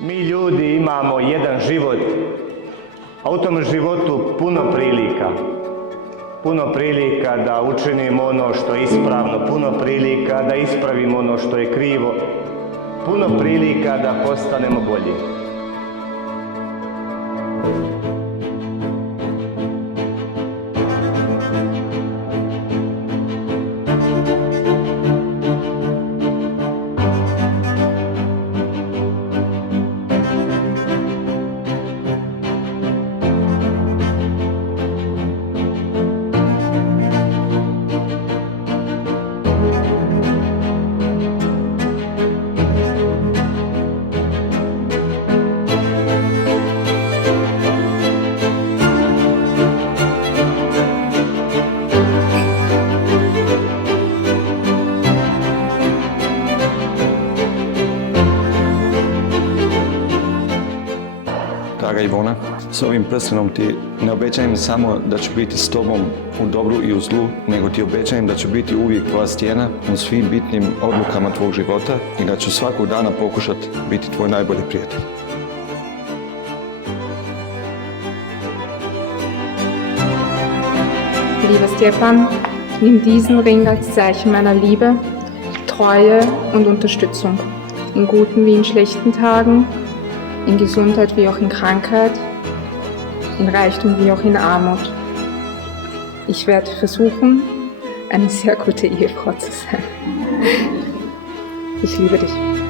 Mi ljudi imamo jedan život, a u tom životu puno prilika. Puno prilika da učinimo ono što je ispravno, puno prilika da ispravimo ono što je krivo, puno prilika da postanemo bolji. Draga Ivona, s ovim prstenom ti ne obećajem samo da ću biti s tobom u dobru i u zlu, nego ti obećajem da ću biti uvijek tvoja stijena u svim bitnim odlukama tvog života i da ću svakog dana pokušati biti tvoj najbolji prijatelj. Lieber Stjepan, nimm diesen Ring als Zeichen meiner Liebe, Treue und Unterstützung, in guten wie in schlechten Tagen, in Gesundheit wie auch in Krankheit, in Reichtum wie auch in Armut. Ich werde versuchen, eine sehr gute Ehefrau zu sein. Ich liebe dich.